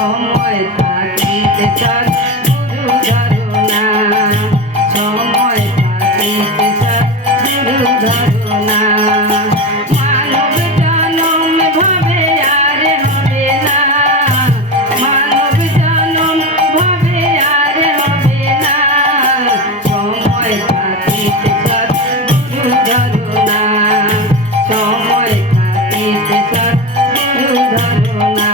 সময় থাকিতে সদ্গুরু ধরনা সময় থাকিতে সদ্গুরু ধরনা মানব জনম ভবে আর হবে না মানব জনম ভবে আর হবে না সময় থাকিতে সদ্গুরু ধরনা সময় থাকিতে সদ্গুরু ধরনা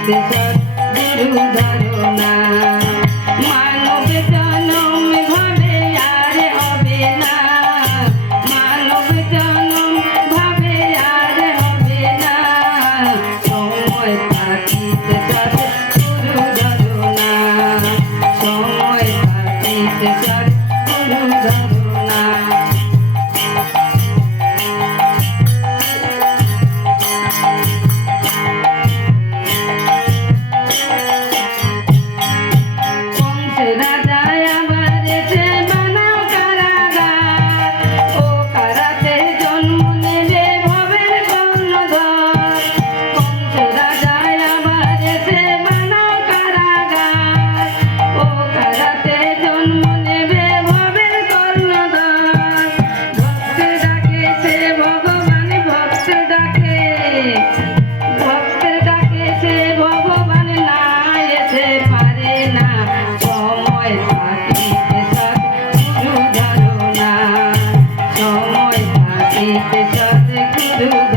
সদ্গুরু ধরনা মানব জনম ভাবে আর হবে না মানব জনম ভাবে আর হবে না সময় থাকিতে সদ্গুরু ধরনা সময় থাকিতে সদ্গুরু ধরনা সময় থাকিতে সদ্গুরু